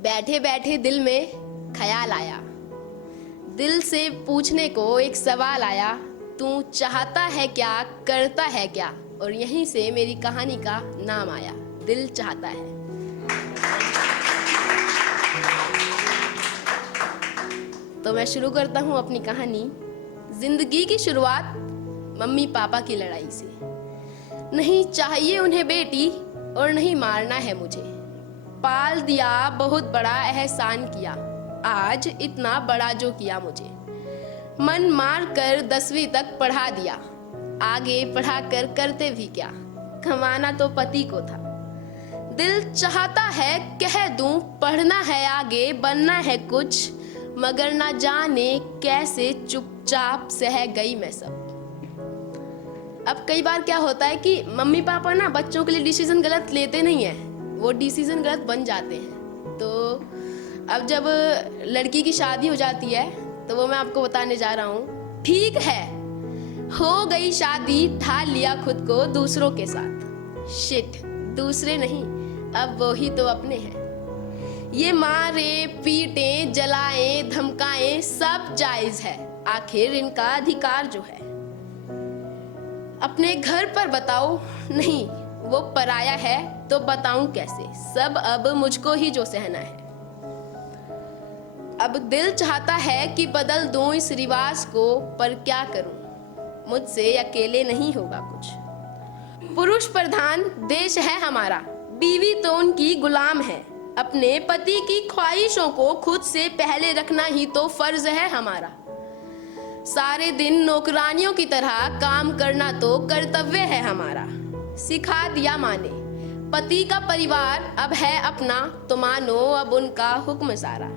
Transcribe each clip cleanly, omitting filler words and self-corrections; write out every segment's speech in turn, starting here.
बैठे बैठे दिल में ख्याल आया, दिल से पूछने को एक सवाल आया, तू चाहता है क्या, करता है क्या। और यहीं से मेरी कहानी का नाम आया, दिल चाहता है। तो मैं शुरू करता हूँ अपनी कहानी। जिंदगी की शुरुआत मम्मी पापा की लड़ाई से। नहीं चाहिए उन्हें बेटी और नहीं मारना है मुझे। पाल दिया, बहुत बड़ा एहसान किया, आज इतना बड़ा जो किया मुझे। मन मार कर 10वीं तक पढ़ा दिया, आगे पढ़ा कर करते भी क्या, कमाना तो पति को था। दिल चाहता है कह दूं, पढ़ना है आगे, बनना है कुछ, मगर ना जाने कैसे चुपचाप सह गई मैं सब। अब कई बार क्या होता है कि मम्मी पापा ना बच्चों के लिए डिसीजन गलत लेते नहीं है, वो डिसीजन गलत बन जाते हैं। तो अब जब लड़की की शादी हो जाती है तो वो मैं आपको बताने जा रहा हूँ। ठीक है, हो गई शादी, ढाल लिया खुद को दूसरों के साथ। शिट, दूसरे नहीं, अब वो ही तो अपने हैं। ये मारे पीटे जलाएं धमकाएं सब जायज है, आखिर इनका अधिकार जो है। अपने घर पर बताओ, नहीं वो पराया है तो बताऊं कैसे, सब अब मुझको ही जो सहना है। अब दिल चाहता है कि बदल दूं इस रिवाज को, पर क्या करूं, मुझसे अकेले नहीं होगा कुछ। पुरुष प्रधान देश है हमारा, बीवी तो उनकी गुलाम है। अपने पति की ख्वाहिशों को खुद से पहले रखना ही तो फर्ज है हमारा। सारे दिन नौकरानियों की तरह काम करना तो कर्तव्य है हमारा। सिखा दिया माने, पति का परिवार अब है अपना, तो मानो अब उनका हुक्म सारा।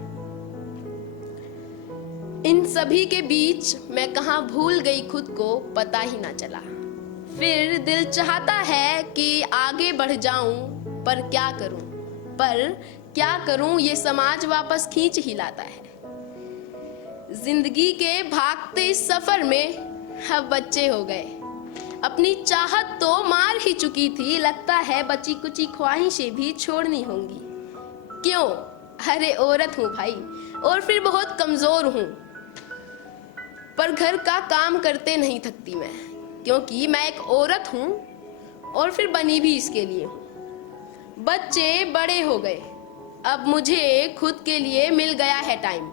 इन सभी के बीच मैं कहाँ भूल गई खुद को, पता ही ना चला। फिर दिल चाहता है कि आगे बढ़ जाऊं, पर क्या करूं ये समाज वापस खींच ही लाता है। जिंदगी के भागते इस सफर में अब बच्चे हो गए। अपनी चाहत तो मार ही चुकी थी, लगता है बची कुची ख्वाहिशें भी छोड़नी होंगी। क्यों, अरे औरत हूं भाई, और फिर बहुत कमजोर हूं, पर घर का काम करते नहीं थकती मैं, क्योंकि मैं एक औरत हूं और फिर बनी भी इसके लिए हूं। बच्चे बड़े हो गए, अब मुझे खुद के लिए मिल गया है टाइम।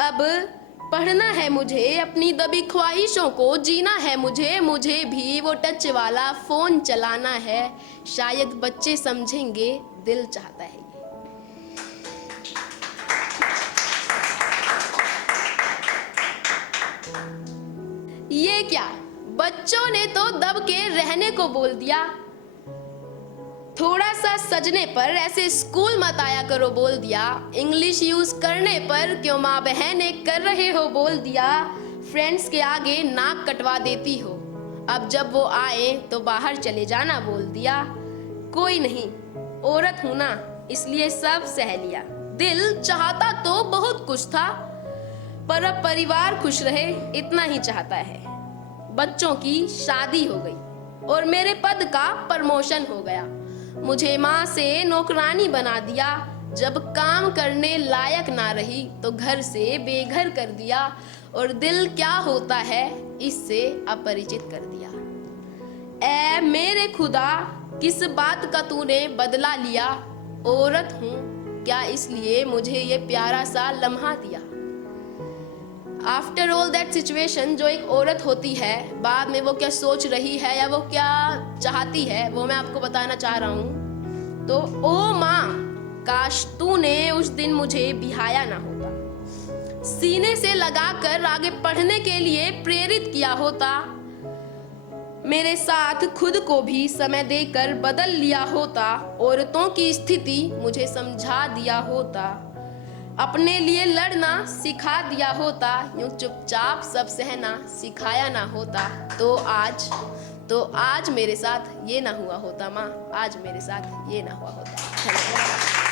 अब पढ़ना है मुझे, अपनी दबी ख्वाहिशों को जीना है मुझे भी वो टच वाला फोन चलाना है। शायद बच्चे समझेंगे, दिल चाहता है ये क्या, बच्चों ने तो दब के रहने को बोल दिया। थोड़ा सा सजने पर ऐसे स्कूल मत आया करो बोल दिया। इंग्लिश यूज करने पर क्यों माँ बहने कर रहे हो बोल दिया। फ्रेंड्स के आगे नाक कटवा देती हो, अब जब वो आए तो बाहर चले जाना बोल दिया। कोई नहीं, औरत हूं ना इसलिए सब सह लिया। दिल चाहता तो बहुत कुछ था, पर अब परिवार खुश रहे इतना ही चाहता है। बच्चों की शादी हो गई और मेरे पद का प्रमोशन हो गया। मुझे माँ से नौकरानी बना दिया, जब काम करने लायक ना रही तो घर से बेघर कर दिया, और दिल क्या होता है इससे अपरिचित कर दिया। ऐ मेरे खुदा, किस बात का तूने बदला लिया, औरत हूँ क्या इसलिए मुझे ये प्यारा सा लम्हा दिया। आफ्टर ऑल दैट सिचुएशन, जो एक औरत होती है बाद में वो क्या सोच रही है या वो क्या चाहती है, वो मैं आपको बताना चाह रहा हूँ। तो ओ माँ, काश तूने उस दिन मुझे बिहाया ना होता, सीने से लगाकर आगे पढ़ने के लिए प्रेरित किया होता, मेरे साथ खुद को भी समय देकर बदल लिया होता, औरतों की स्थिति मुझे समझा दिया होता, अपने लिए लड़ना सिखा दिया होता, यूं चुपचाप सब सहना सिखाया ना होता, तो आज मेरे साथ ये ना हुआ होता माँ, आज मेरे साथ ये ना हुआ होता।